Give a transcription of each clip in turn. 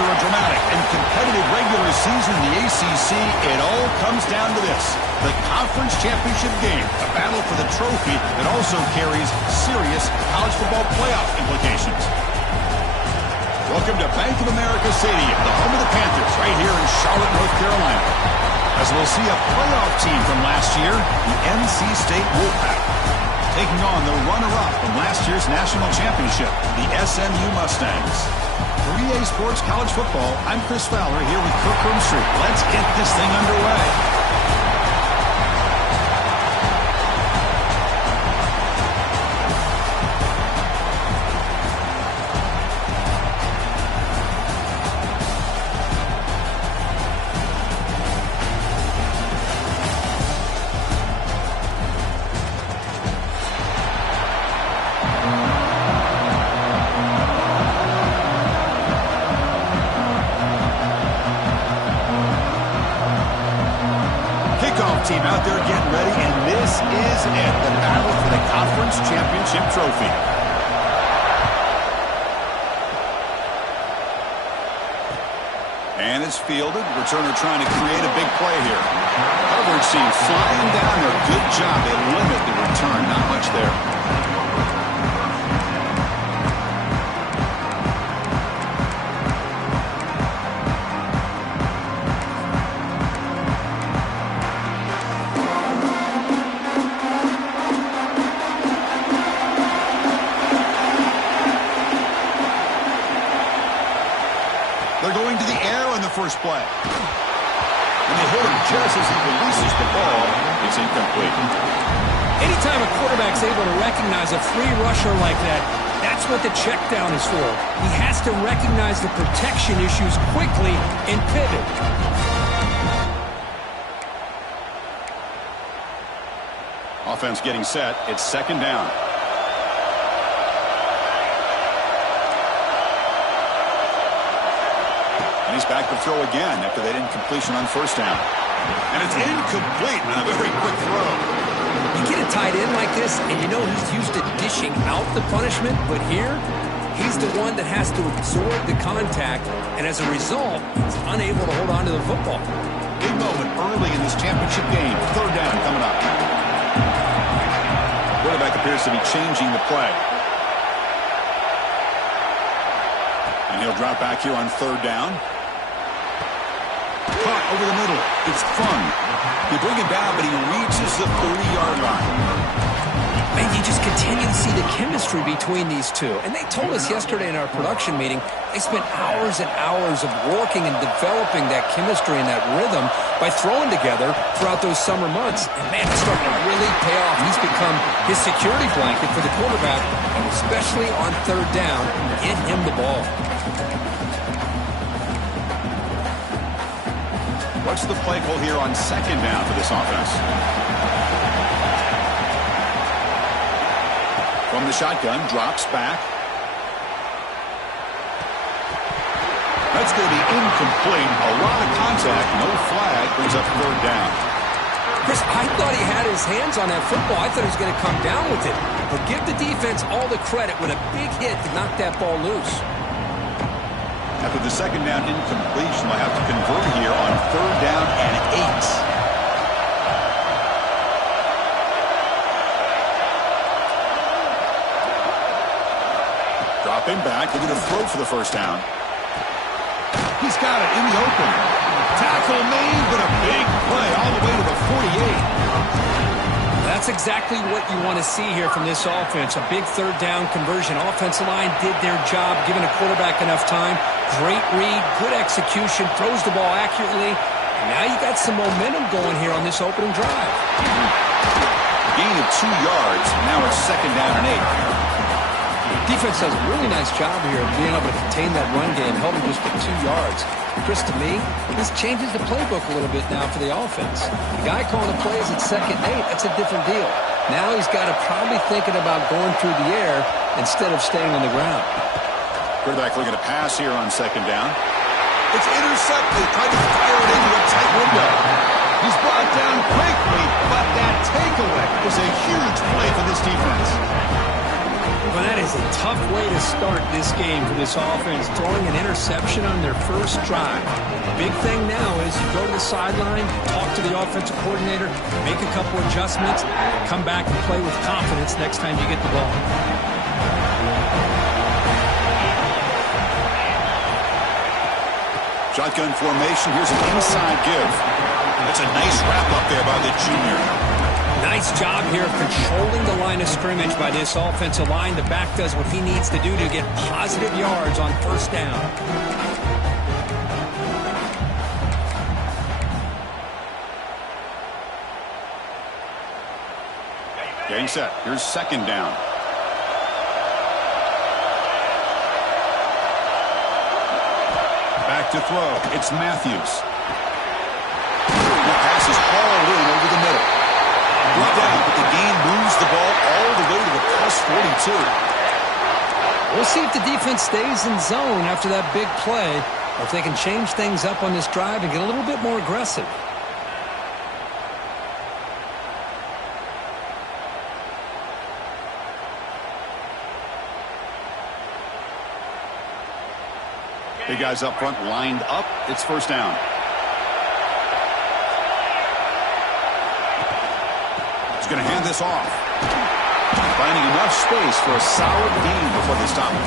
After a dramatic and competitive regular season in the ACC, it all comes down to this: the conference championship game, a battle for the trophy that also carries serious college football playoff implications. Welcome to Bank of America Stadium, the home of the Panthers, right here in Charlotte, North Carolina. As we'll see a playoff team from last year, the NC State Wolfpack, taking on the runner-up from last year's national championship, the SMU Mustangs. 3A Sports College Football, I'm Chris Fowler here with Kirk Herbstreit. Let's get this thing underway. Team out there getting ready, and this is it, the battle for the conference championship trophy. And it's fielded. Returner trying to create a big play here. Coverage team flying down there. Good job. They limit the return. Not much there. First play. And they hit him just as he releases the ball. It's incomplete. Anytime a quarterback's able to recognize a free rusher like that, that's what the check down is for. He has to recognize the protection issues quickly and pivot. Offense getting set. It's second down. And he's back to throw again after that incompletion on first down. And it's incomplete on a very quick throw. You get a tight end like this, and you know he's used to dishing out the punishment, but here, he's the one that has to absorb the contact, and as a result, he's unable to hold on to the football. Big moment early in this championship game. Third down coming up. Quarterback appears to be changing the play. And he'll drop back here on third down. Caught over the middle. It's fun. You bring it down, but he reaches the 30-yard line. Man, you just continue to see the chemistry between these two. And they told us yesterday in our production meeting, they spent hours and hours of working and developing that chemistry and that rhythm by throwing together throughout those summer months. And man, it's starting to really pay off. He's become his security blanket for the quarterback, and especially on third down, get him the ball. What's the play call here on second down for this offense? From the shotgun, drops back. That's going to be incomplete. A lot of contact, no flag, brings up third down. Chris, I thought he had his hands on that football. I thought he was going to come down with it. But give the defense all the credit with a big hit to knock that ball loose. After the second down incompletion, they'll have to convert here on third down and 8. Dropping back, they're going to throw for the first down. He's got it in the open. Tackle made, but a big play all the way to the 48. That's exactly what you want to see here from this offense. A big third down conversion. Offensive line did their job, giving a quarterback enough time. Great read, good execution, throws the ball accurately. And now you got some momentum going here on this opening drive. Gain of 2 yards. Now it's second down and 8. Defense does a really nice job here of being able to contain that run game, held him just to 2 yards. Chris, to me, this changes the playbook a little bit now for the offense. The guy calling the plays at second and 8, that's a different deal. Now he's got to probably thinking about going through the air instead of staying on the ground. Quarterback looking to pass here on second down. It's intercepted, trying to fire it into a tight window. He's brought down quickly, but that takeaway is a huge play for this defense. Well, that is a tough way to start this game for this offense, throwing an interception on their first drive. Big thing now is you go to the sideline, talk to the offensive coordinator, make a couple adjustments, and come back and play with confidence next time you get the ball. Shotgun formation. Here's an inside give. That's a nice wrap up there by the junior. Nice job here of controlling the line of scrimmage by this offensive line. The back does what he needs to do to get positive yards on first down. Getting set. Here's second down. Back to throw. It's Matthews. The pass is hauled in over the middle. Brought down, but the gain moves the ball all the way to the +42. We'll see if the defense stays in zone after that big play, or if they can change things up on this drive and get a little bit more aggressive. Big guys up front lined up. It's first down. He's going to hand this off. Finding enough space for a solid gain before they stop him.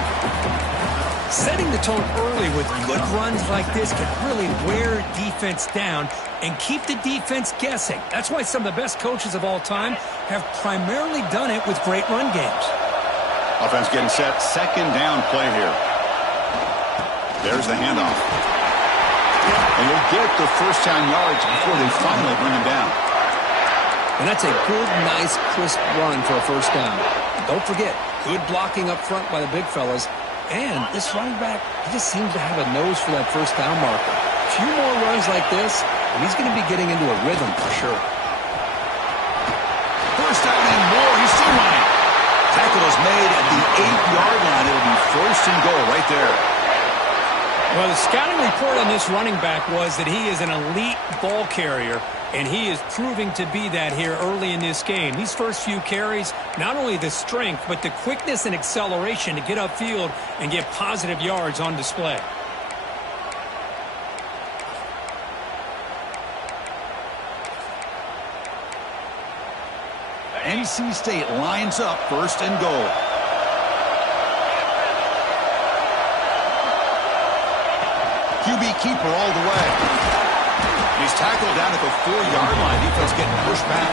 Setting the tone early with good runs like this can really wear defense down and keep the defense guessing. That's why some of the best coaches of all time have primarily done it with great run games. Offense getting set. Second down play here. There's the handoff. And he'll get the first down yards before they finally bring him down. And that's a good, nice, crisp run for a first down. Don't forget, good blocking up front by the big fellas. And this running back, he just seems to have a nose for that first down marker. A few more runs like this, and he's going to be getting into a rhythm for sure. First down and more. He's still running. Tackle is made at the 8-yard line. It'll be first and goal right there. Well, the scouting report on this running back was that he is an elite ball carrier, and he is proving to be that here early in this game. These first few carries, not only the strength, but the quickness and acceleration to get upfield and get positive yards on display. NC State lines up first and goal. QB keeper all the way. He's tackled down at the 4-yard line. Defense getting pushed back.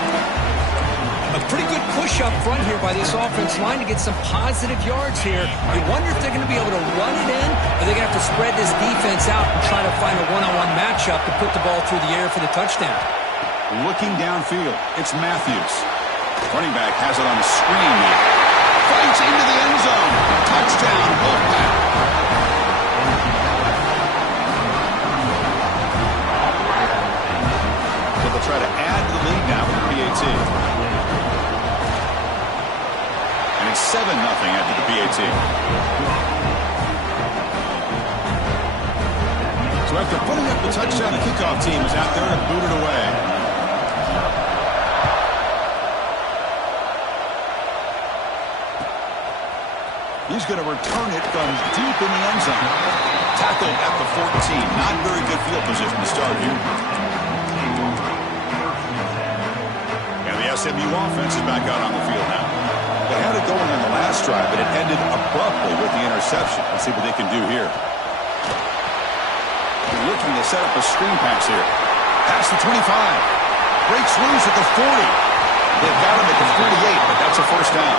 A pretty good push up front here by this offense line to get some positive yards here. You wonder if they're going to be able to run it in, or they're going to have to spread this defense out and try to find a one-on-one matchup to put the ball through the air for the touchdown. Looking downfield, it's Matthews. Running back has it on a screen now. Fights into the end zone. Touchdown, Wolfpack. They'll try to add to the lead now with the PAT. And it's 7-0 after the PAT. So after putting up the touchdown, the kickoff team is out there to boot it away. He's going to return it from deep in the end zone. Tackled at the 14. Not very good field position to start here. And the SMU offense is back out on the field now. They had it going on the last drive, but it ended abruptly with the interception. Let's see what they can do here. Looking to set up a screen pass here. Past the 25. Breaks loose at the 40. They've got him at the 48, but that's a first down.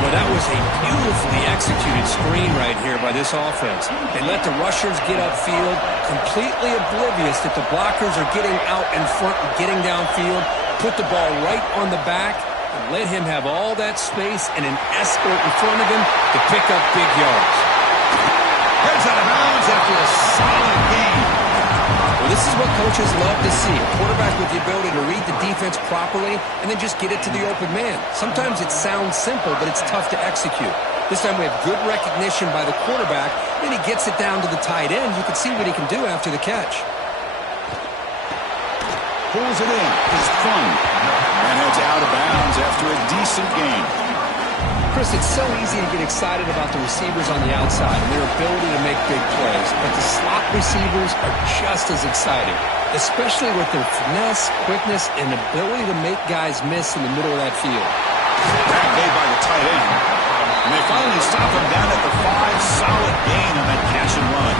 Well, that was a beautifully executed screen right here by this offense. They let the rushers get upfield, completely oblivious that the blockers are getting out in front and getting downfield, put the ball right on the back, and let him have all that space and an escort in front of him to pick up big yards. Heads out of bounds after a solid game. Well, this is what coaches love to see. A quarterback with the ability to read the defense properly and then just get it to the open man. Sometimes it sounds simple, but it's tough to execute. This time we have good recognition by the quarterback, and he gets it down to the tight end. You can see what he can do after the catch. Pulls it in. It's fun. And heads out of bounds after a decent game. Chris, it's so easy to get excited about the receivers on the outside and their ability to make big plays, but the slot receivers are just as exciting, especially with their finesse, quickness, and ability to make guys miss in the middle of that field. Tag made by the tight end. And they finally stop him down at the 5. Solid gain on that catch and run.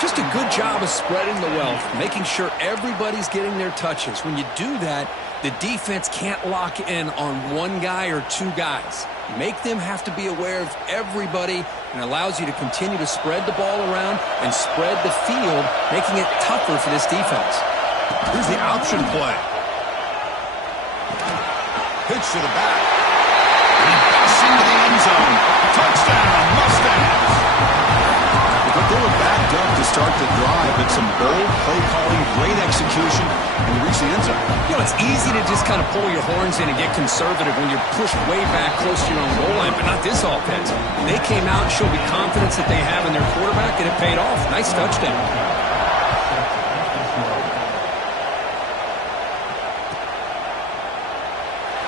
Just a good job of spreading the wealth, making sure everybody's getting their touches. When you do that, the defense can't lock in on one guy or two guys. Make them have to be aware of everybody, and allows you to continue to spread the ball around and spread the field, making it tougher for this defense. Here's the option play. Pitch to the back. He busts into the end zone. Touchdown, Mustangs. But they were backed up to start the drive, but some bold play calling, great execution, and reach the end zone. You know, it's easy to just kind of pull your horns in and get conservative when you're pushed way back close to your own goal line, but not this offense. They came out and showed the confidence that they have in their quarterback, and it paid off. Nice touchdown.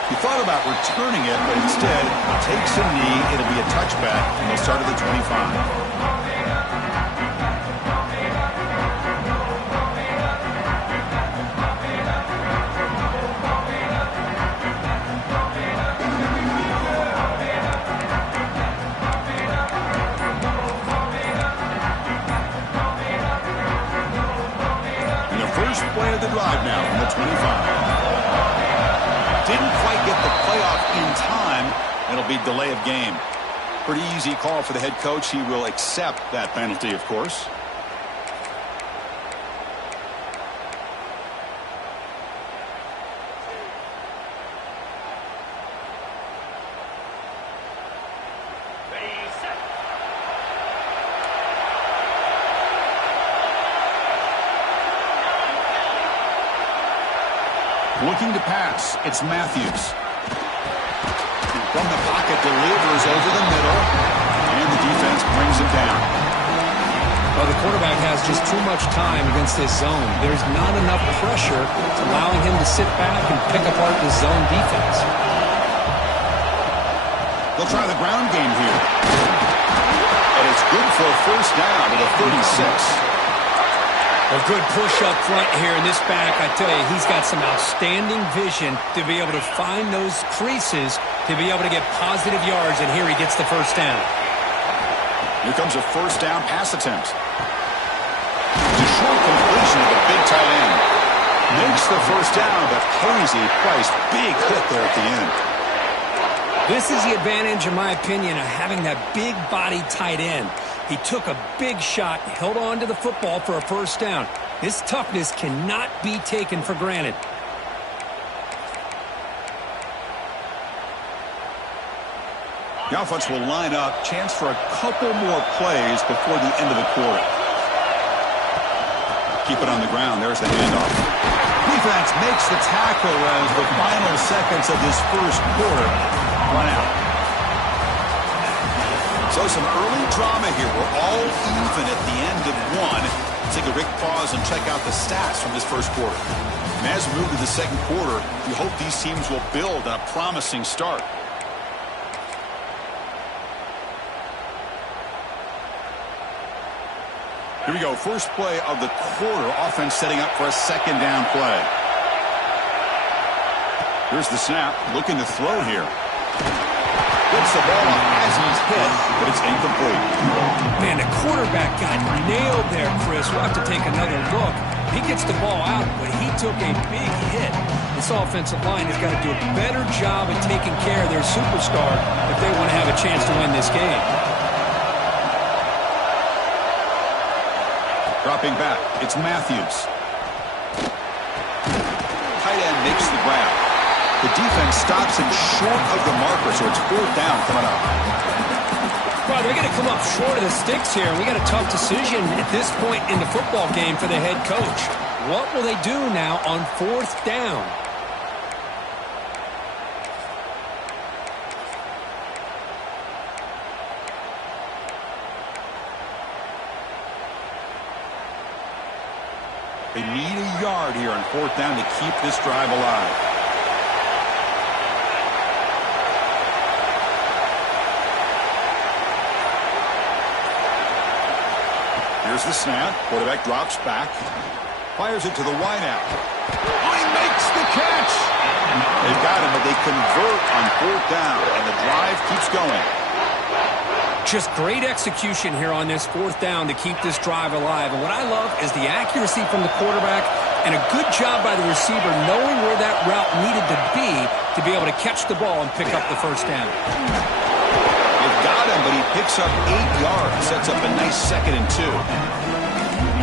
He thought about returning it, but instead takes a knee. It'll be a touchback, and they'll start at the 25. Play of the drive now from the 25. Didn't quite get the playoff in time. It'll be delay of game. Pretty easy call for the head coach. He will accept that penalty, of course. Looking to pass, it's Matthews. From the pocket, delivers over the middle, and the defense brings him down. Well, the quarterback has just too much time against this zone. There's not enough pressure allowing him to sit back and pick apart the zone defense. They'll try the ground game here. And it's good for a first down to the 36. A good push up front here in this back. I tell you, he's got some outstanding vision to be able to find those creases to be able to get positive yards, and here he gets the first down. Here comes a first down pass attempt. It's a short completion of the big tight end. Makes the first down, but pays a price. Big hit there at the end. This is the advantage, in my opinion, of having that big body tight end. He took a big shot, held on to the football for a first down. This toughness cannot be taken for granted. The offense will line up. Chance for a couple more plays before the end of the quarter. Keep it on the ground. There's the handoff. Defense makes the tackle as the final seconds of this first quarter run out. So some early drama here. We're all even at the end of one. Let's take a quick pause and check out the stats from this first quarter. And as we move to the second quarter, we hope these teams will build on a promising start. Here we go. First play of the quarter. Offense setting up for a second down play. Here's the snap. Looking to throw here. Gets the ball up as he's hit, but it's incomplete. Man, the quarterback got nailed there, Chris. We'll have to take another look. He gets the ball out, but he took a big hit. This offensive line has got to do a better job of taking care of their superstar if they want to have a chance to win this game. Dropping back, it's Matthews. Tight end makes the grab. The defense stops him short of the marker, so it's fourth down coming up. Well, they're going to come up short of the sticks here. We got a tough decision at this point in the football game for the head coach. What will they do now on fourth down? They need a yard here on fourth down to keep this drive alive. Here's the snap. Quarterback drops back. Fires it to the wideout. Oh, he makes the catch. They've got him, but they convert on 4th down, and the drive keeps going. Just great execution here on this 4th down to keep this drive alive. And what I love is the accuracy from the quarterback and a good job by the receiver knowing where that route needed to be able to catch the ball and pick up the 1st down. They've got him, but he picks up 8 yards. Sets up a nice 2nd and 2.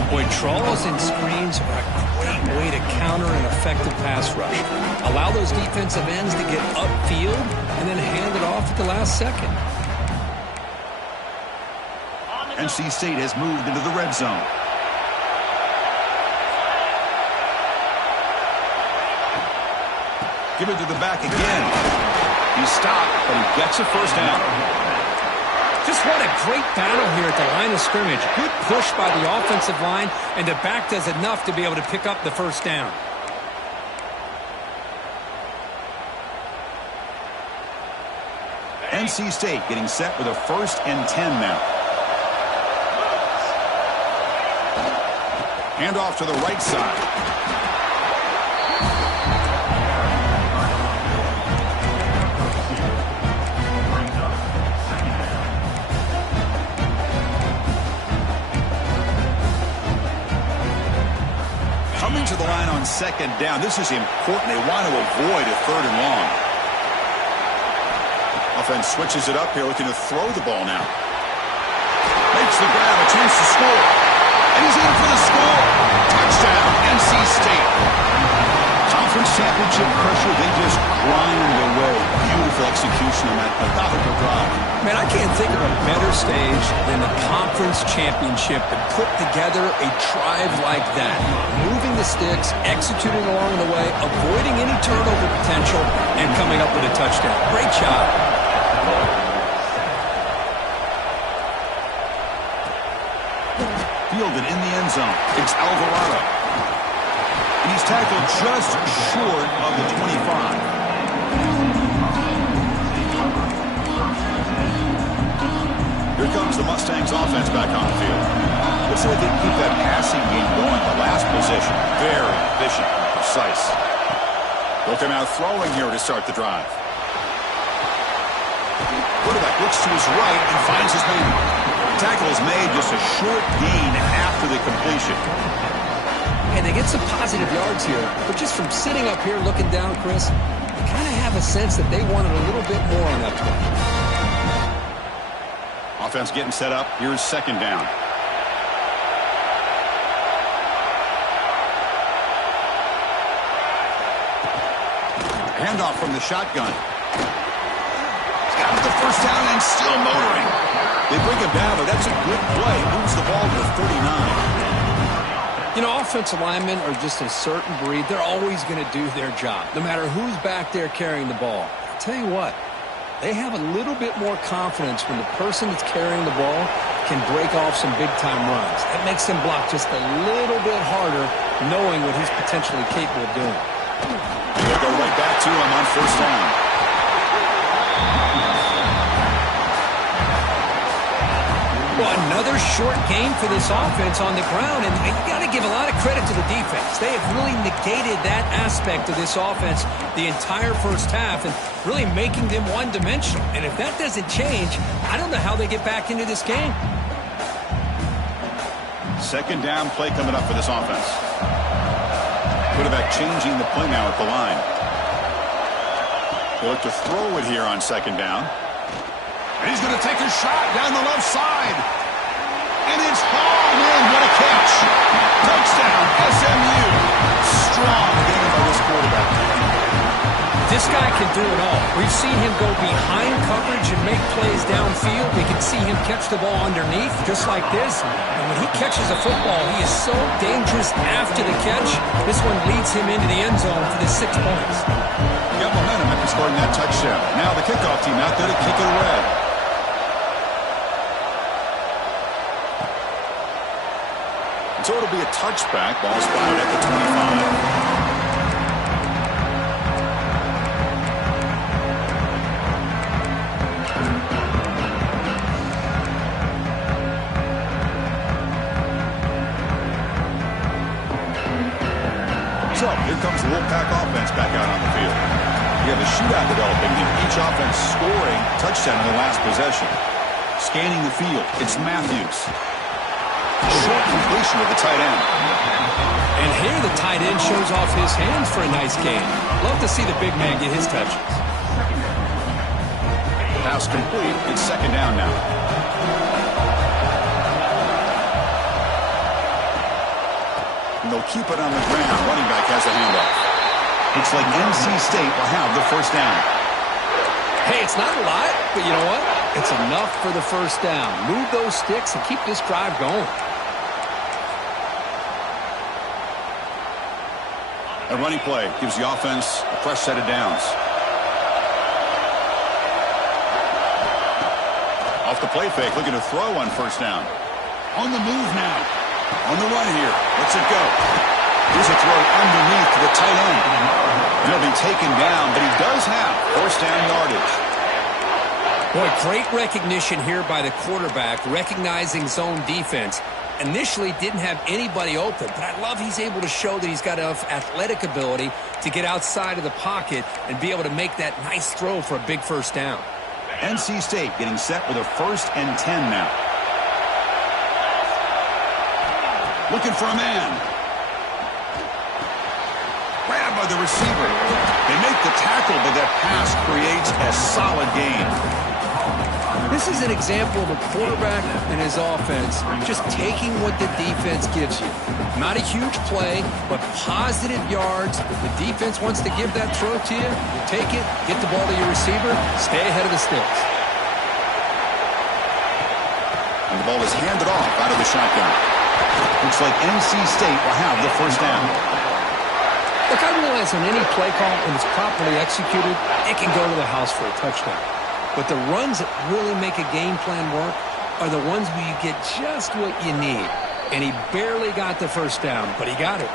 Boy, draws and screens are a great way to counter an effective pass rush. Allow those defensive ends to get upfield and then hand it off at the last second. NC State has moved into the red zone. Give it to the back again. He stopped, but he gets a 1st down. Just what a great battle here at the line of scrimmage. Good push by the offensive line, and the back does enough to be able to pick up the 1st down. NC State getting set with a 1st and 10 now. Handoff to the right side. Coming to the line on 2nd down. This is important. They want to avoid a 3rd and long. Offense switches it up here, looking to throw the ball now. Makes the grab, a chance to score. And he's in for the score. Touchdown, NC State. Conference championship pressure, they just grind away. Beautiful execution on that methodical drive. Man, I can't think of a better stage than the conference championship to put together a drive like that. Moving the sticks, executing along the way, avoiding any turnover potential, and coming up with a touchdown. Great job. Fielded in the end zone. It's Alvarado. And he's tackled just short of the 25. Here comes the Mustangs offense back on the field. Let's see if they can keep that passing game going. The last possession, very efficient and precise. They'll come out throwing here to start the drive. Quarterback looks to his right and finds his man. Tackle is made, just a short gain after the completion. And they get some positive yards here, but just from sitting up here looking down, Chris, you kind of have a sense that they wanted a little bit more on that play. Offense getting set up. Here's 2nd down. Handoff from the shotgun. He's got the 1st down and still motoring. They bring him down, but that's a good play. Moves the ball to the 39. You know, offensive linemen are just a certain breed. They're always going to do their job, no matter who's back there carrying the ball. I'll tell you what, they have a little bit more confidence when the person that's carrying the ball can break off some big-time runs. It makes them block just a little bit harder, knowing what he's potentially capable of doing. They'll go right back to him on 1st down. Well, another short game for this offense on the ground, and you got to give a lot of credit to the defense. They have really negated that aspect of this offense the entire 1st half and really making them one-dimensional. And if that doesn't change, I don't know how they get back into this game. 2nd down play coming up for this offense. Quarterback changing the play now at the line. They look to throw it here on 2nd down. And he's going to take a shot down the left side. And it's hauled in. What a catch. Touchdown, SMU. Strong game by this quarterback. This guy can do it all. We've seen him go behind coverage and make plays downfield. We can see him catch the ball underneath, just like this. And when he catches a football, he is so dangerous after the catch. This one leads him into the end zone for the 6 points. Got momentum after scoring that touchdown. Now the kickoff team out there to kick it away. So it'll be a touchback. Ball spotted at the 25. So, here comes the Wolfpack offense back out on the field. We have a shootout developing, each offense scoring touchdown in the last possession. Scanning the field, it's Matthews. Short completion with the tight end. And here the tight end shows off his hands for a nice gain. Love to see the big man get his touches. Pass complete. It's second down now. And they'll keep it on the ground. Running back has a handoff. Looks like NC State will have the first down. Hey, it's not a lot, but you know what? It's enough for the first down. Move those sticks and keep this drive going. A running play gives the offense a fresh set of downs. Off the play fake, looking to throw on first down. On the move now. On the run here. Let's it go. Here's a throw underneath to the tight end. And he'll be taken down, but he does have first down yardage. Boy, great recognition here by the quarterback, recognizing zone defense. Initially didn't have anybody open, but I love he's able to show that he's got enough athletic ability to get outside of the pocket and be able to make that nice throw for a big first down. NC State getting set with a 1st and 10 now. Looking for a man. Grabbed by the receiver. They make the tackle, but that pass creates a solid gain. This is an example of a quarterback and his offense just taking what the defense gives you. Not a huge play, but positive yards. The defense wants to give that throw to you. You take it, get the ball to your receiver, stay ahead of the sticks. And the ball is handed off out of the shotgun. Looks like NC State will have the first down. Look, I realize on any play call, when it's properly executed, it can go to the house for a touchdown. But the runs that really make a game plan work are the ones where you get just what you need. And he barely got the first down, but he got it.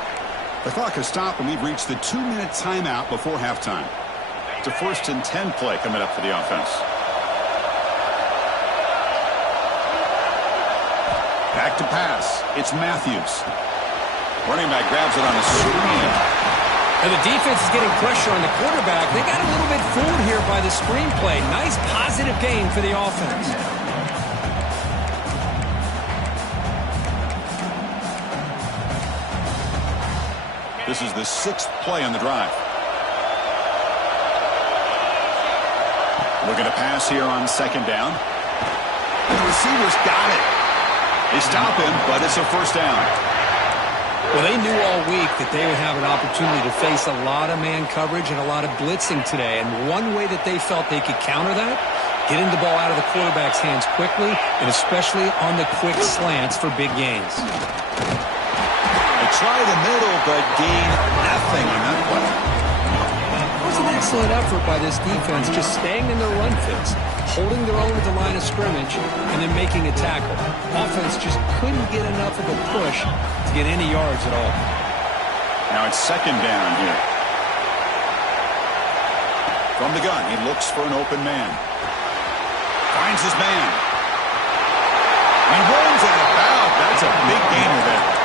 The clock has stopped, and we've reached the 2-minute timeout before halftime. It's a 1st and 10 play coming up for the offense. Back to pass. It's Matthews. Running back grabs it on a screen. And the defense is getting pressure on the quarterback. They got a little bit fooled here by the screenplay. Nice positive gain for the offense. This is the 6th play on the drive. Looking to pass here on second down. And the receivers got it. They stop him, but it's a first down. Well, they knew all week that they would have an opportunity to face a lot of man coverage and a lot of blitzing today. And one way that they felt they could counter that, getting the ball out of the quarterback's hands quickly, and especially on the quick slants for big gains. They try the middle, but gain nothing on that play. It was an excellent effort by this defense, just staying in their run fits, holding their own at the line of scrimmage, and then making a tackle. Offense just couldn't get enough of a push to get any yards at all. Now it's second down here. From the gun, he looks for an open man. Finds his man. He rolls out of bounds. That's a big gainer there.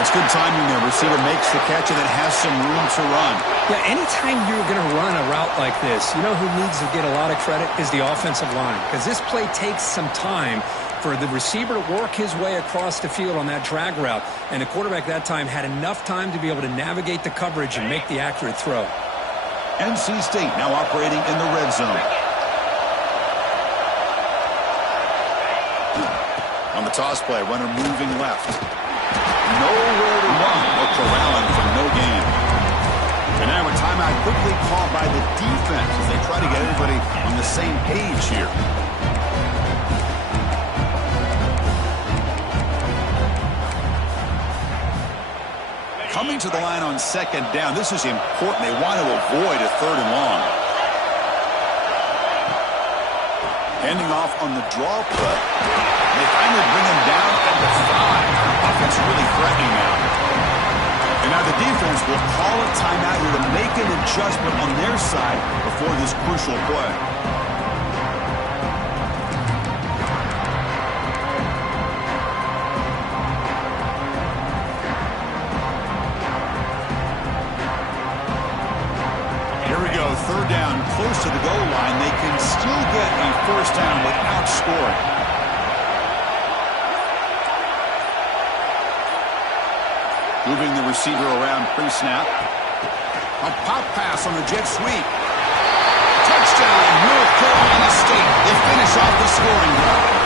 That's good timing there. Receiver makes the catch and it has some room to run. Yeah, anytime you're going to run a route like this, you know who needs to get a lot of credit is the offensive line. Because this play takes some time for the receiver to work his way across the field on that drag route. And the quarterback that time had enough time to be able to navigate the coverage and make the accurate throw. NC State now operating in the red zone. On the toss play, runner moving left. Nowhere to run. They're corralling for no gain. And now a timeout quickly called by the defense as they try to get everybody on the same page here. Coming to the line on second down. This is important. They want to avoid a 3rd and long. Handing off on the draw play. They finally bring him down at the 5. Offense really threatening now. And now the defense will call a timeout here to make an adjustment on their side before this crucial play. first down without scoring. Moving the receiver around pre-snap. A pop pass on the jet sweep. Touchdown, North Carolina State. They finish off the scoring drive.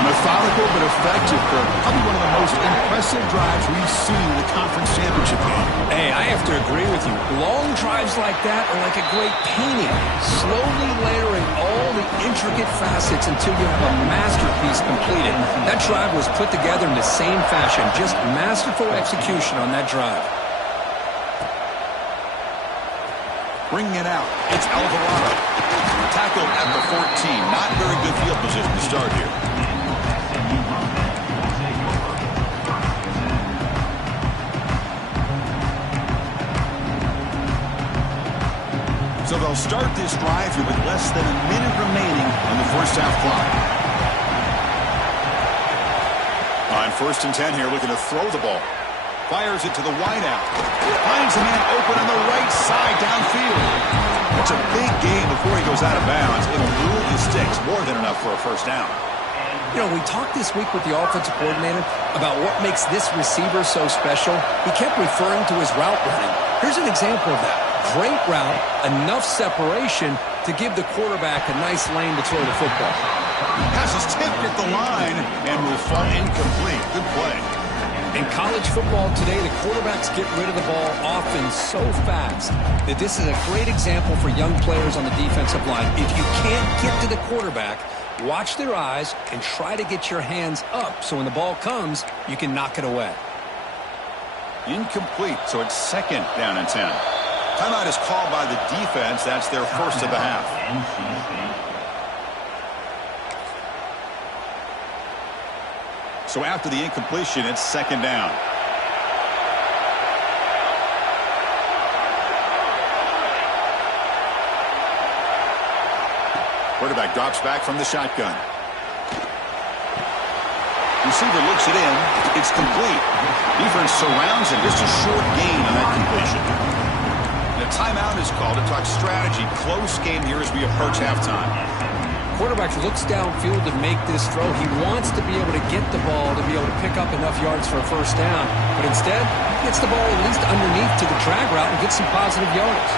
Methodical but effective for probably one of the most impressive drives we've seen in the conference championship game. Hey, I have to agree with you. Long drives like that are like a great painting, slowly layering all the intricate facets until you have a masterpiece completed. That drive was put together in the same fashion, just masterful execution on that drive. Bringing it out, it's Alvarado. Tackled at the 14. Not very good field position to start here. So they'll start this drive here with less than a minute remaining on the first half clock. On 1st and 10 here, looking to throw the ball. Fires it to the wideout. Finds a man open on the right side downfield. That's a big gain before he goes out of bounds. It'll rule the sticks, more than enough for a first down. You know, we talked this week with the offensive coordinator about what makes this receiver so special. He kept referring to his route running. Here's an example of that. Great route, enough separation to give the quarterback a nice lane to throw the football. Pass is tipped at the line and will fall incomplete. Good play. In college football today, the quarterbacks get rid of the ball often so fast that this is a great example for young players on the defensive line. If you can't get to the quarterback, watch their eyes and try to get your hands up so when the ball comes, you can knock it away. Incomplete, so it's 2nd down and 10. Timeout is called by the defense. That's their first of the half. So after the incompletion, it's 2nd down. Quarterback drops back from the shotgun. Receiver looks it in. It's complete. Defense surrounds him. Just a short gain on that completion. The timeout is called to talk strategy. Close game here as we approach halftime. Quarterback looks downfield to make this throw. He wants to be able to get the ball to be able to pick up enough yards for a first down. But instead, he gets the ball at least underneath to the drag route and gets some positive yards.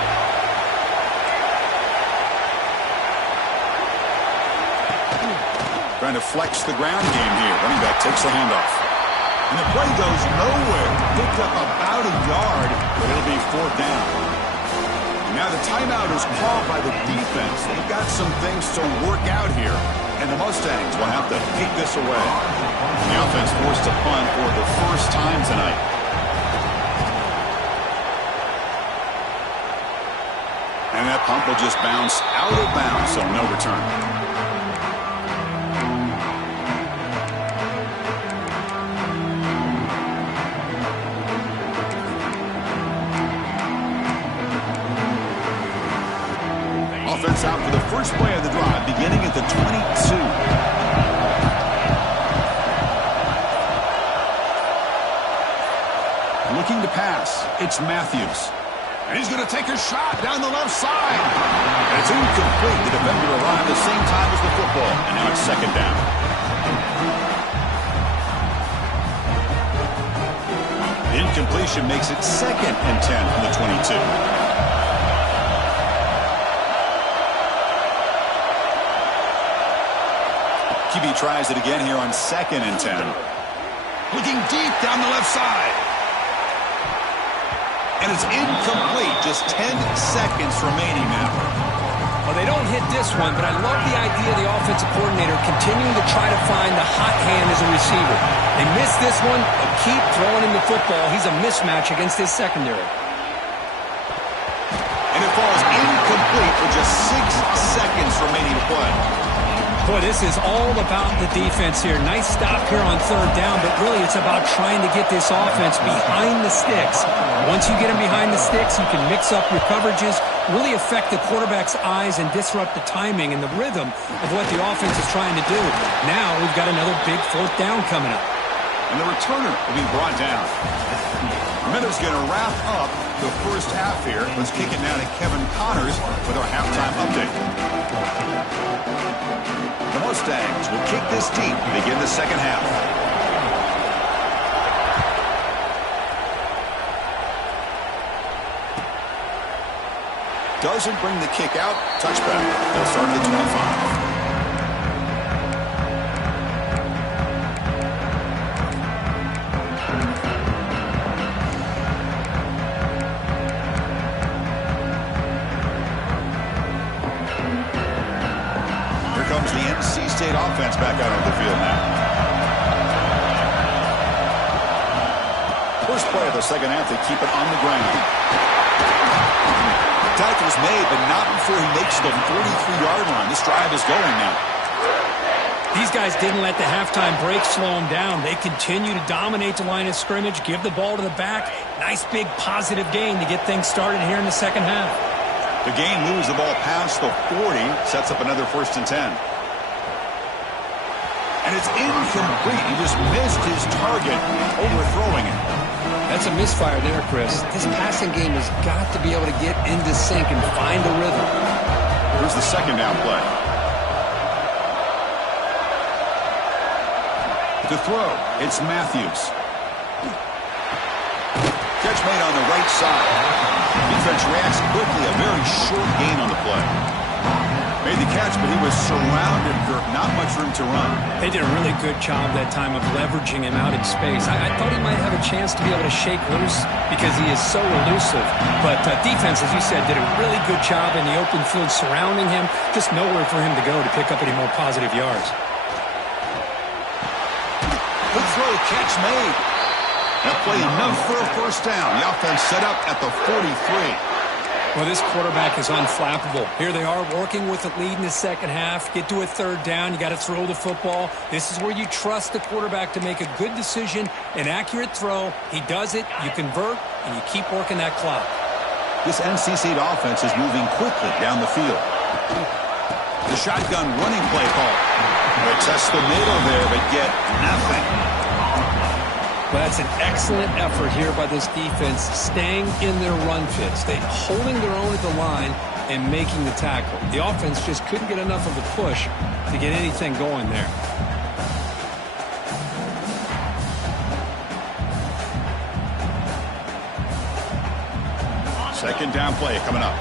Trying to flex the ground game here. Running back takes the handoff. And the play goes nowhere. Picked up about a yard, but it'll be 4th down. Now the timeout is called by the defense. They've got some things to work out here. And the Mustangs will have to take this away. The offense forced to punt for the first time tonight. And that punt will just bounce out of bounds, so no return. Offense out for the first play of the drive, beginning at the 22. Looking to pass, it's Matthews. And he's going to take a shot down the left side. And it's incomplete. The defender arrived the same time as the football. And now it's 2nd down. The incompletion makes it 2nd and 10 on the 22. QB tries it again here on 2nd and 10. Looking deep down the left side. And it's incomplete. Just 10 seconds remaining now. Well, they don't hit this one, but I love the idea of the offensive coordinator continuing to try to find the hot hand as a receiver. They miss this one, but keep throwing him the football. He's a mismatch against his secondary. And it falls incomplete with just 6 seconds remaining to play. Boy, this is all about the defense here. Nice stop here on 3rd down, but really it's about trying to get this offense behind the sticks. Once you get them behind the sticks, you can mix up your coverages, really affect the quarterback's eyes and disrupt the timing and the rhythm of what the offense is trying to do. Now we've got another big 4th down coming up. And the returner will be brought down. Minutes going to wrap up the first half here. Let's kick it now to Kevin Connors with our halftime update. The Mustangs will kick this deep to begin the second half. Doesn't bring the kick out. Touchback. They'll start at 25. The NC State offense back out on the field now. First play of the second half, they keep it on the ground. Tackle's made, but not before he makes the 43-yard line. This drive is going now. These guys didn't let the halftime break slow them down. They continue to dominate the line of scrimmage, give the ball to the back. Nice big positive gain to get things started here in the second half. The gain moves the ball past the 40, sets up another 1st and 10. And it's incomplete. He just missed his target, overthrowing it. That's a misfire there, Chris. This passing game has got to be able to get into sync and find a rhythm. Here's the second down play. To throw, it's Matthews. Catch made on the right side. Defense reacts quickly. A very short gain on the play. Made the catch, but he was surrounded for not much room to run. They did a really good job that time of leveraging him out in space. I thought he might have a chance to be able to shake loose because he is so elusive. But defense, as you said, did a really good job in the open field surrounding him. Just nowhere for him to go to pick up any more positive yards. Good throw, catch made. That play enough for a first down. The offense set up at the 43. Well, this quarterback is unflappable. Here they are working with the lead in the second half. Get to a third down. You got to throw the football. This is where you trust the quarterback to make a good decision, an accurate throw. He does it, you convert, and you keep working that clock. This NC State offense is moving quickly down the field. The shotgun running play call. They test the middle there, but get nothing. Well, that's an excellent effort here by this defense, staying in their run fits. They holding their own at the line and making the tackle. The offense just couldn't get enough of a push to get anything going there. Second down play coming up.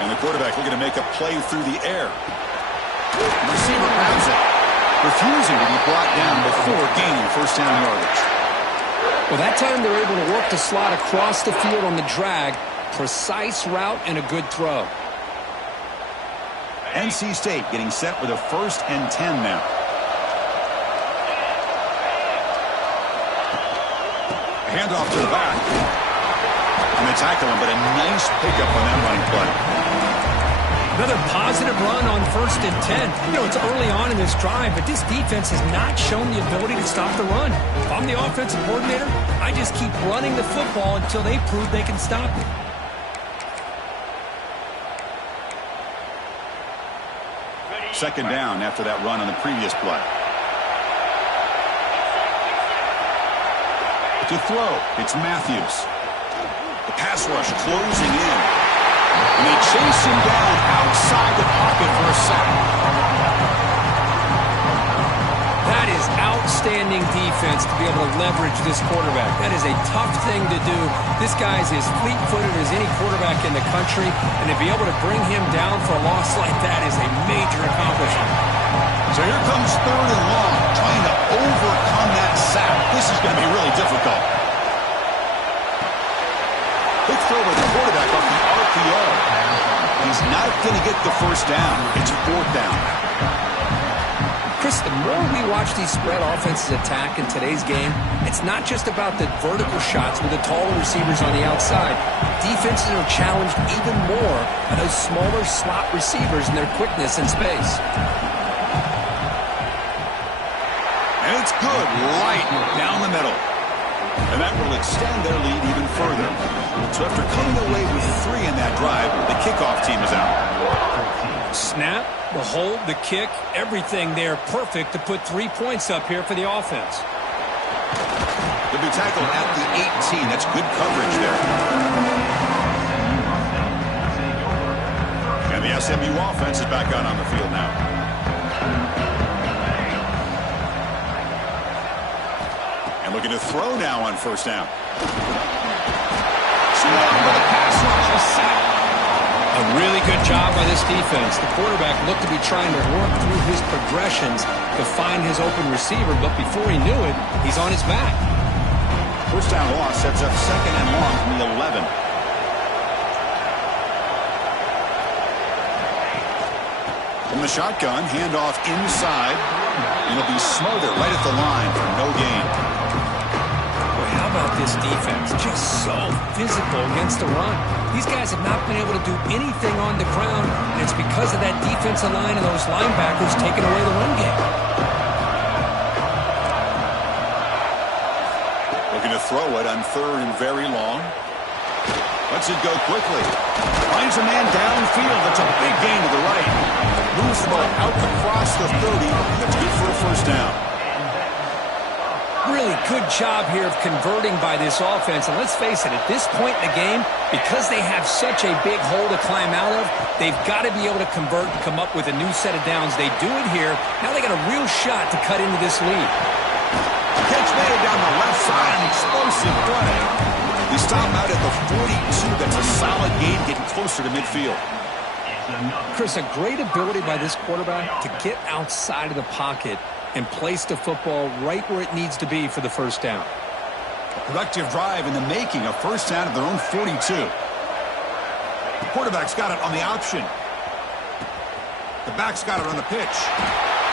And the quarterback looking to make a play through the air. The receiver grabs it, refusing to be brought down before gaining first down yardage. Well, that time they're able to work the slot across the field on the drag. Precise route and a good throw. NC State getting set with a 1st and 10 now. Handoff to the back. And they tackle him, but a nice pickup on that running play. Another positive run on 1st and 10. You know, it's early on in this drive, but this defense has not shown the ability to stop the run. If I'm the offensive coordinator, I just keep running the football until they prove they can stop it. Second down after that run on the previous play. To throw, it's Matthews. The pass rush closing in. And they chase him down outside the pocket for a sack. That is outstanding defense to be able to leverage this quarterback. That is a tough thing to do. This guy's as fleet-footed as any quarterback in the country, and to be able to bring him down for a loss like that is a major accomplishment. So here comes 3rd and long, trying to overcome that sack. This is going to be really difficult. Quick throw by the quarterback off the RPO. He's not going to get the first down. It's 4th down. Chris, the more we watch these spread offenses attack in today's game, it's not just about the vertical shots with the taller receivers on the outside. Defenses are challenged even more by those smaller slot receivers and their quickness in space. And it's good, right down the middle. And that will extend their lead even further. So after coming away with 3 in that drive, the kickoff team is out. Snap, The hold, the kick, everything there perfect to put 3 points up here for the offense. He'll be tackled at the 18. That's good coverage there. And the SMU offense is back out on the field now. And looking to throw now on first down. Swung with a pass rush, a sack. A really good job by this defense. The quarterback looked to be trying to work through his progressions to find his open receiver, but before he knew it, he's on his back. First down loss sets up second and long from the 11. From the shotgun, handoff inside. It'll be Smother right at the line for no gain. Boy, how about this defense? Just so physical against the run. These guys have not been able to do anything on the ground, and it's because of that defensive line and those linebackers taking away the run game. Looking to throw it on third and very long. Lets it go quickly. Finds a man downfield. That's a big gain to the right. Moves the ball out across the 30. That's good for a first down. Really good job here of converting by this offense. And let's face it, at this point in the game, because they have such a big hole to climb out of, they've got to be able to convert and come up with a new set of downs. They do it here. Now they got a real shot to cut into this lead. Catch made down the left side. An explosive play. They stop out at the 42. That's a solid gain, getting closer to midfield. Chris, a great ability by this quarterback to get outside of the pocket and place the football right where it needs to be for the first down. A productive drive in the making, a first down at their own 42. The quarterback's got it on the option. The back's got it on the pitch.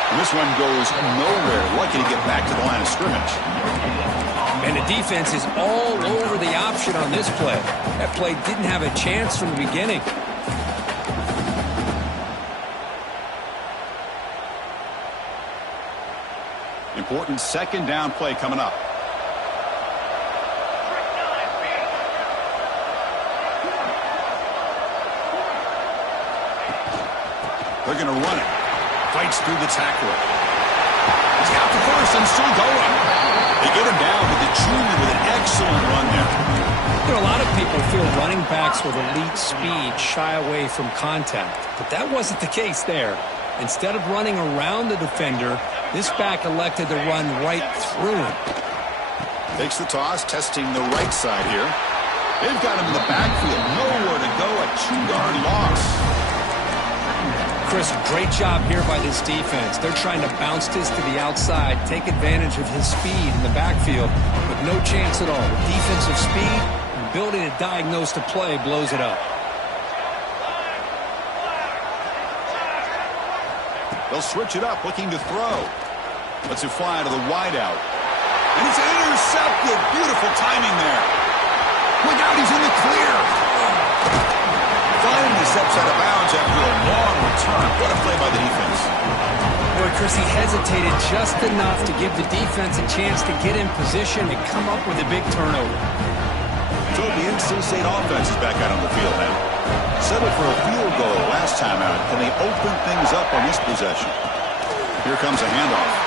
And this one goes nowhere. Lucky to get back to the line of scrimmage. And the defense is all over the option on this play. That play didn't have a chance from the beginning. Important second down play coming up. They're going to run it. Fights through the tackler. He's got the first and still going. They get him down with the junior with an excellent run there. You know, a lot of people feel running backs with elite speed shy away from contact, but that wasn't the case there. Instead of running around the defender, this back elected to run right through him. Takes the toss, testing the right side here. They've got him in the backfield. Nowhere to go, a 2-yard loss. Chris, great job here by this defense. They're trying to bounce this to the outside, take advantage of his speed in the backfield, but no chance at all. The defensive speed, ability to diagnose the play, blows it up. They'll switch it up, looking to throw. Lets it fly to the wideout. And it's intercepted. Beautiful timing there. Look out, he's in the clear. Finally steps out of bounds after a long return. What a play by the defense. Boy, Chris, he hesitated just enough to give the defense a chance to get in position and come up with a big turnover. So the NC State offense is back out on the field now. Settled for a field goal last time out. Can they open things up on this possession? Here comes a handoff.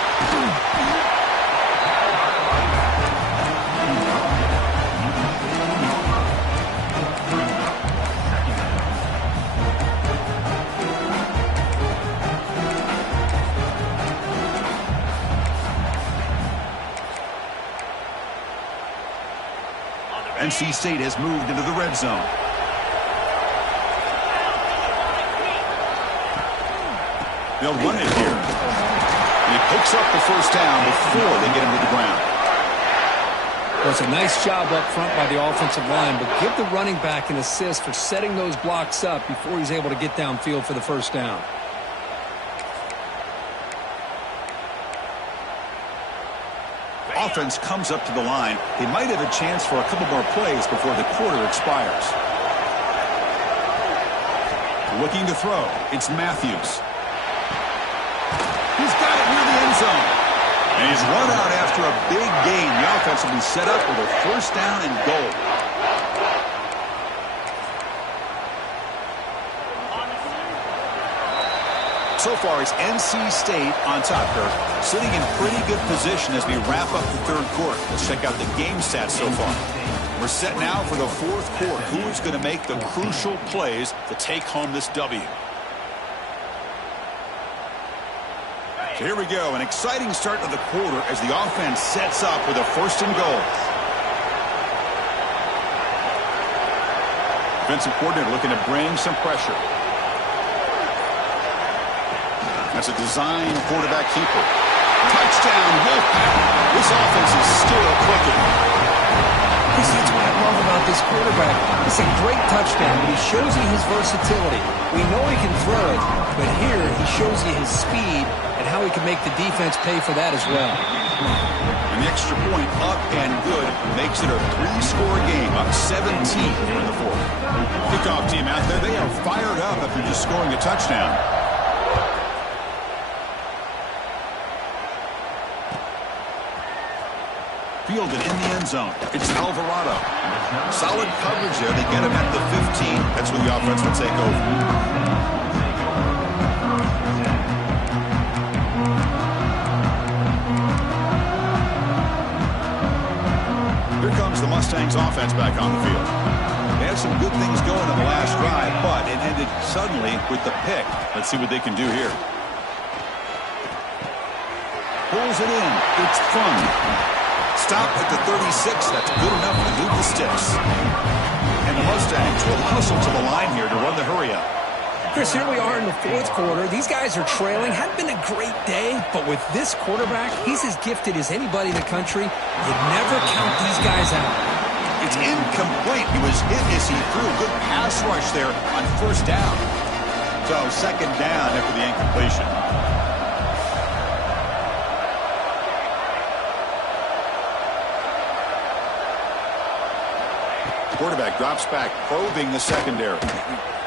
NC State has moved into the red zone. They'll run it here. And he picks up the first down before they get him to the ground. Well, it's a nice job up front by the offensive line, but give the running back an assist for setting those blocks up before he's able to get downfield for the first down. Offense comes up to the line. They might have a chance for a couple more plays before the quarter expires. Looking to throw. It's Matthews. He's got it near the end zone. And he's run out after a big gain. The offense will be set up with a first down and goal. So far, it's NC State on top, Kirk, sitting in pretty good position as we wrap up the third quarter. Let's check out the game stats so far. We're set now for the fourth quarter. Who is going to make the crucial plays to take home this W? So here we go, an exciting start of the quarter as the offense sets up with a first and goal. Defensive coordinator looking to bring some pressure. That's a design quarterback keeper. Touchdown, Wolfpack. This offense is still clicking. That's what I love about this quarterback. It's a great touchdown, but he shows you his versatility. We know he can throw it, but here he shows you his speed and how he can make the defense pay for that as well. An extra point up and good makes it a 3-score game, up 17 here in the fourth. Kickoff team out there, they are fired up after just scoring a touchdown. Fielded in the end zone. It's Alvarado. Solid coverage there. They get him at the 15. That's where the offense will take over. Here comes the Mustangs offense back on the field. They had some good things going on the last drive, but it ended suddenly with the pick. Let's see what they can do here. Pulls it in. It's fun. Stop at the 36. That's good enough to move the sticks. And the Mustangs will hustle to the line here to run the hurry-up. Chris, here we are in the fourth quarter. These guys are trailing. Hadn't been a great day, but with this quarterback, he's as gifted as anybody in the country. You never count these guys out. It's incomplete. He was hit as he threw a good pass rush there on first down. So second down after the incompletion. Quarterback drops back, probing the secondary.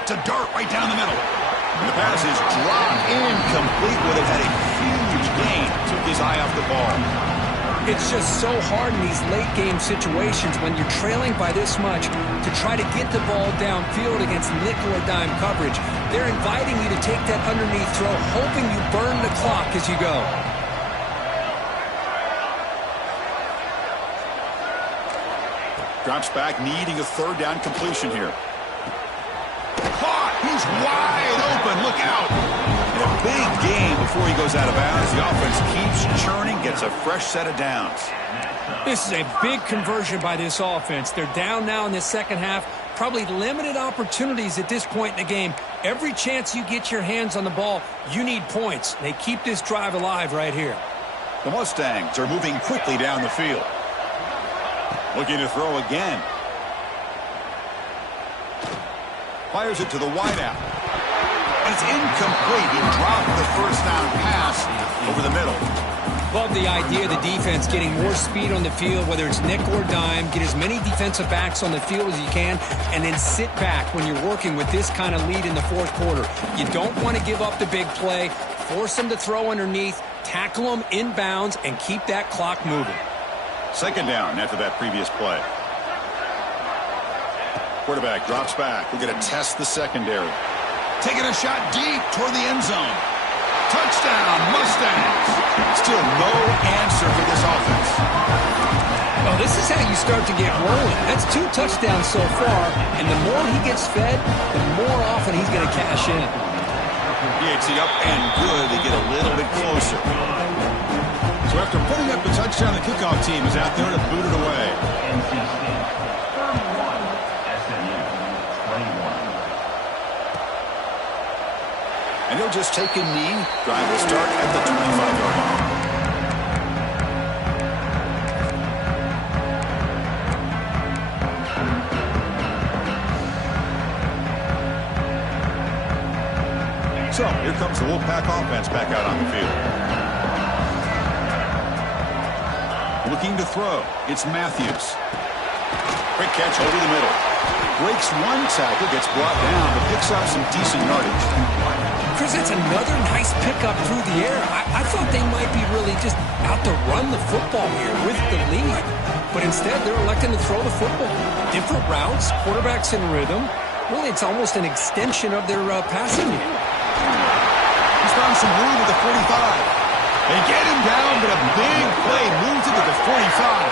To dart right down the middle. And the pass is dropped incomplete. Would have had a huge gain. Took his eye off the ball. It's just so hard in these late-game situations when you're trailing by this much to try to get the ball downfield against nickel or dime coverage. They're inviting you to take that underneath throw, hoping you burn the clock as you go. Drops back, needing a third down completion here. Caught! He's wide open. Look out! And a big gain before he goes out of bounds. The offense keeps churning, gets a fresh set of downs. This is a big conversion by this offense. They're down now in the second half. Probably limited opportunities at this point in the game. Every chance you get your hands on the ball, you need points. They keep this drive alive right here. The Mustangs are moving quickly down the field. Looking to throw again. Fires it to the wideout. And it's incomplete. He dropped the first down pass over the middle. Love the idea of the defense getting more speed on the field, whether it's nickel or dime. Get as many defensive backs on the field as you can, and then sit back when you're working with this kind of lead in the fourth quarter. You don't want to give up the big play. Force them to throw underneath, tackle them inbounds, and keep that clock moving. Second down after that previous play. Quarterback drops back. We're going to test the secondary. Taking a shot deep toward the end zone. Touchdown, Mustangs. Still no answer for this offense. Well, this is how you start to get rolling. That's 2 touchdowns so far, and the more he gets fed, the more often he's going to cash in. PHC up and good. They get a little bit closer. So after putting up the touchdown, the kickoff team is out there to boot it away. And he'll just take a knee. Drive will start at the 25-yard line. So here comes the Wolfpack offense back out on the field. Looking to throw. It's Matthews. Quick catch over the middle. Breaks one tackle, gets brought down, but picks up some decent yardage. Chris, that's another nice pickup through the air. I thought they might be really just out to run the football here with the lead. But instead, they're electing to throw the football. Different routes, quarterbacks in rhythm. Really, it's almost an extension of their passing game. He's found They get him down, but a big play moves it to the 45.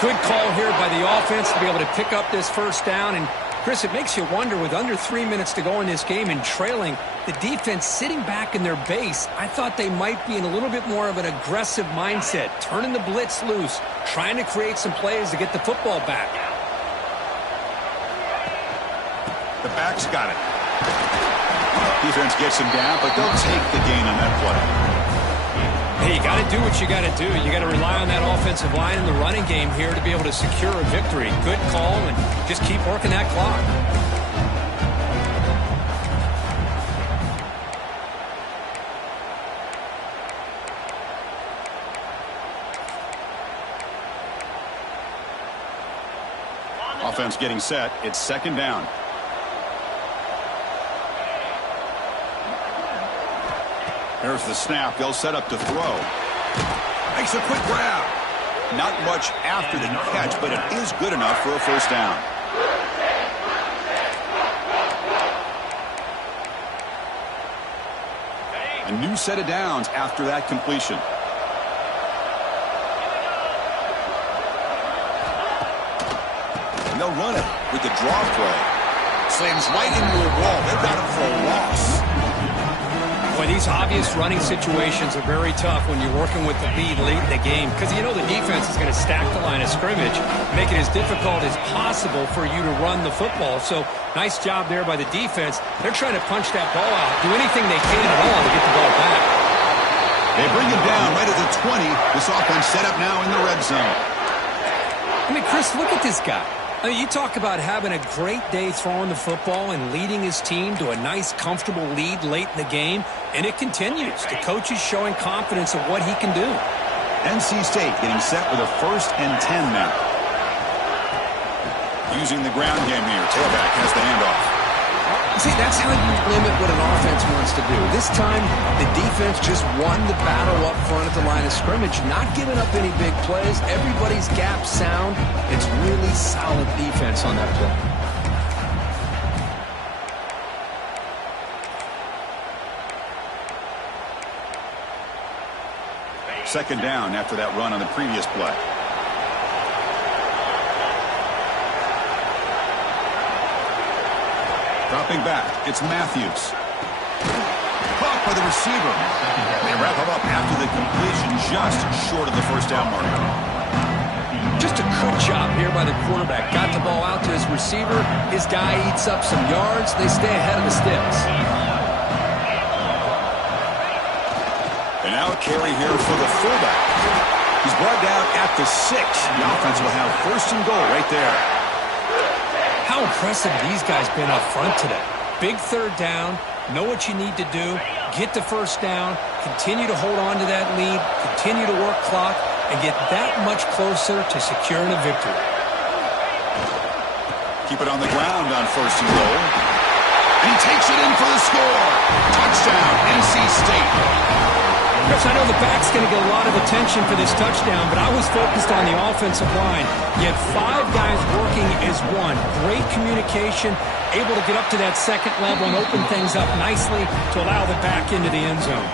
Good call here by the offense to be able to pick up this first down. And, Chris, it makes you wonder, with under 3 minutes to go in this game and trailing, the defense sitting back in their base, I thought they might be in a little bit more of an aggressive mindset, turning the blitz loose, trying to create some plays to get the football back. The back's got it. Defense gets him down, but they'll take the gain on that play. Hey, you got to do what you got to do. You got to rely on that offensive line in the running game here to be able to secure a victory. Good call, and just keep working that clock. Offense getting set. It's second down. There's the snap. They'll set up to throw. Makes a quick grab. Not much after the catch, but it is good enough for a first down. A new set of downs after that completion. And they'll run it with the draw play. Slams right into a wall. They've got him for a loss. Boy, these obvious running situations are very tough when you're working with the lead late in the game, because you know the defense is going to stack the line of scrimmage, make it as difficult as possible for you to run the football. So nice job there by the defense. They're trying to punch that ball out, do anything they can at all to get the ball back. They bring him down right at the 20. This offense set up now in the red zone. I mean, Chris, look at this guy. I mean, you talk about having a great day throwing the football and leading his team to a nice, comfortable lead late in the game, and it continues. The coach is showing confidence of what he can do. NC State getting set with a 1st and 10 now. Using the ground game here. Tailback has the handoff. See, that's how you limit what an offense wants to do. This time, the defense just won the battle up front at the line of scrimmage, not giving up any big plays. Everybody's gap sound. It's really solid defense on that play. Second down after that run on the previous play. Dropping back, it's Matthews. Caught by the receiver. They wrap him up after the completion, just short of the first down mark. Just a good job here by the quarterback. Got the ball out to his receiver. His guy eats up some yards. They stay ahead of the sticks. And now a carry here for the fullback. He's brought down at the 6. The offense will have 1st and goal right there. How impressive these guys been up front today. Big third down, know what you need to do, get the first down, continue to hold on to that lead, continue to work clock, and get that much closer to securing a victory. Keep it on the ground on 1st and goal. And he takes it in for the score. Touchdown, NC State. Chris, I know the back's going to get a lot of attention for this touchdown, but I was focused on the offensive line. You had 5 guys working as one. Great communication, able to get up to that second level and open things up nicely to allow the back into the end zone.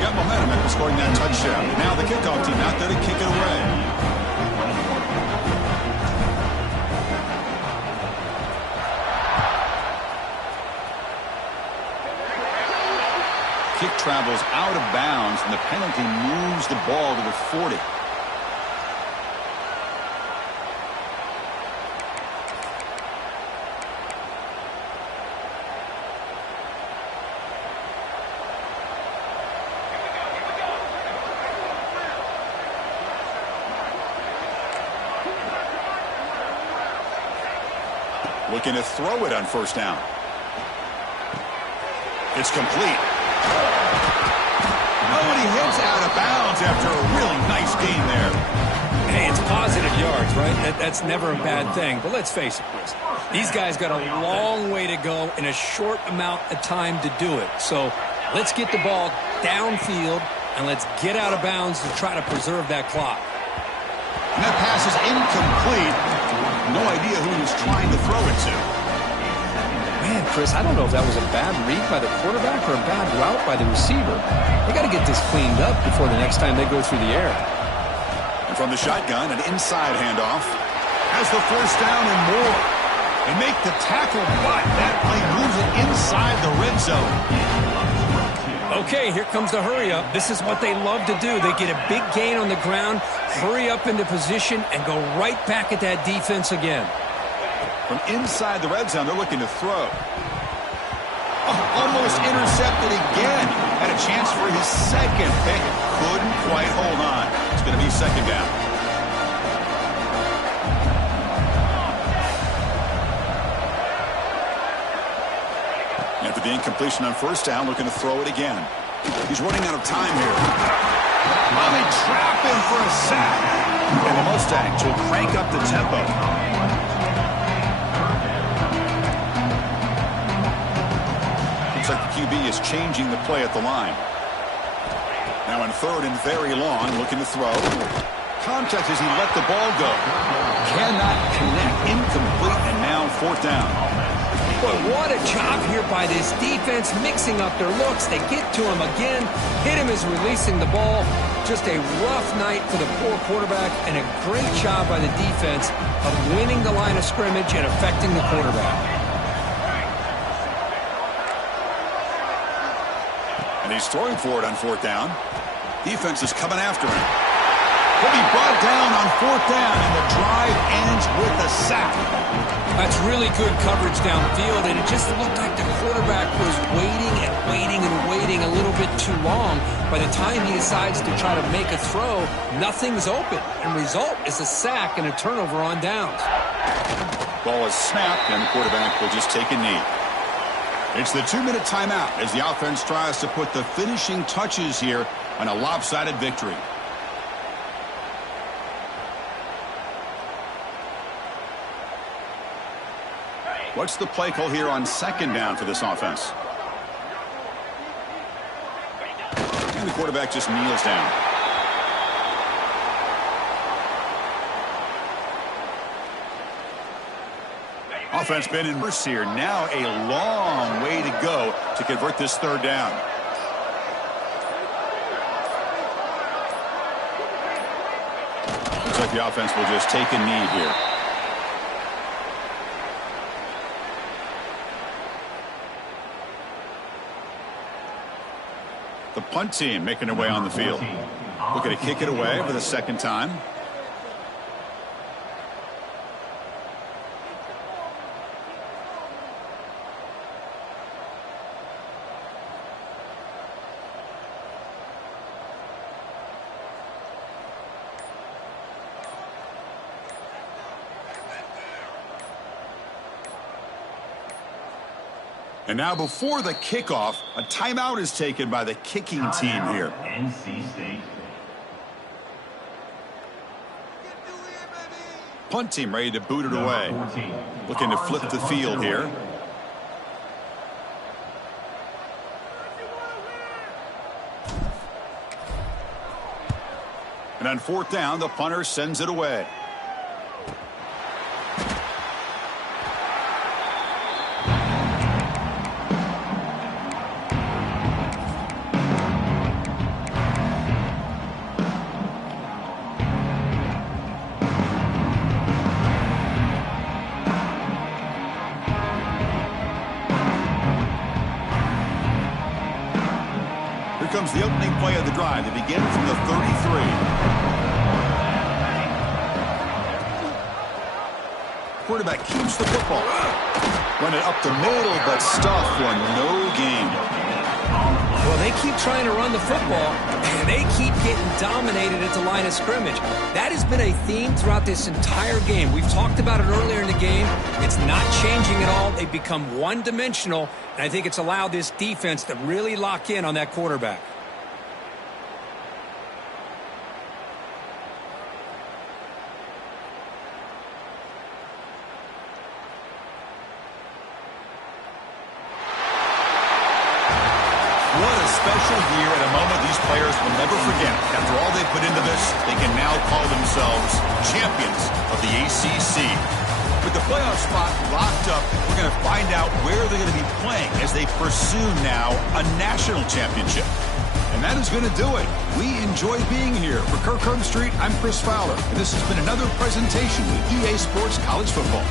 Got momentum after scoring that touchdown. Now the kickoff team out there to kick it away. Kick travels out of bounds, and the penalty moves the ball to the 40. Looking to throw it on 1st down. It's complete. Oh, and he hits out of bounds after a really nice gain there. Hey, it's positive yards, right? That's never a bad thing. But let's face it, Chris. These guys got a long way to go in a short amount of time to do it. So let's get the ball downfield, and let's get out of bounds to try to preserve that clock. And that pass is incomplete. No idea who he was trying to throw it to. Man, Man, Chris, I don't know if that was a bad read by the quarterback or a bad route by the receiver. They got to get this cleaned up before the next time they go through the air. And from the shotgun, an inside handoff. Has the first down and more. They make the tackle, but that play moves it inside the red zone. Okay, here comes the hurry up. This is what they love to do. They get a big gain on the ground, hurry up into position, and go right back at that defense again. From inside the red zone, they're looking to throw. Almost intercepted again. Had a chance for his second pick. Couldn't quite hold on. It's going to be second down. After the incompletion on first down, looking to throw it again. He's running out of time here. Well, they trap him for a sack. And the Mustangs will crank up the tempo. Looks like the QB is changing the play at the line. Now on third and very long, looking to throw. Contact as he let the ball go. Cannot connect. Incomplete, and now fourth down. But what a job here by this defense, mixing up their looks. They get to him again, hit him as releasing the ball. Just a rough night for the poor quarterback, and a great job by the defense of winning the line of scrimmage and affecting the quarterback. And he's throwing for it on fourth down. Defense is coming after him. He'll be brought down on fourth down, and the drive ends with a sack. That's really good coverage downfield, and it just looked like the quarterback was waiting and waiting and waiting a little bit too long. By the time he decides to try to make a throw, nothing's open, and result is a sack and a turnover on downs. Ball is snapped, and the quarterback will just take a knee. It's the 2-minute timeout as the offense tries to put the finishing touches here on a lopsided victory. What's the play call here on second down for this offense? And the quarterback just kneels down. Offense been in reverse here. Now a long way to go to convert this third down. Looks like the offense will just take a knee here. The punt team making their way on the field. Looking to kick it away for the second time. And now before the kickoff, a timeout is taken by the kicking team here. Punt team ready to boot it away. Looking to flip the field here. And on fourth down, the punter sends it away. Comes the opening play of the drive. They begin from the 33. Quarterback keeps the football. Run it up the middle, but stuffed for no gain. Well, they keep trying to run the football, and they keep getting dominated at the line of scrimmage. That has been a theme throughout this entire game. We've talked about it earlier in the game. It's not changing at all. They've become one-dimensional, and I think it's allowed this defense to really lock in on that quarterback. Special year and a moment these players will never forget. After all they put into this, they can now call themselves champions of the ACC. With the playoff spot locked up, we're going to find out where they're going to be playing as they pursue now a national championship. And that is going to do it. We enjoy being here. For Kirk Herbstreit, I'm Chris Fowler, and this has been another presentation with EA Sports College Football.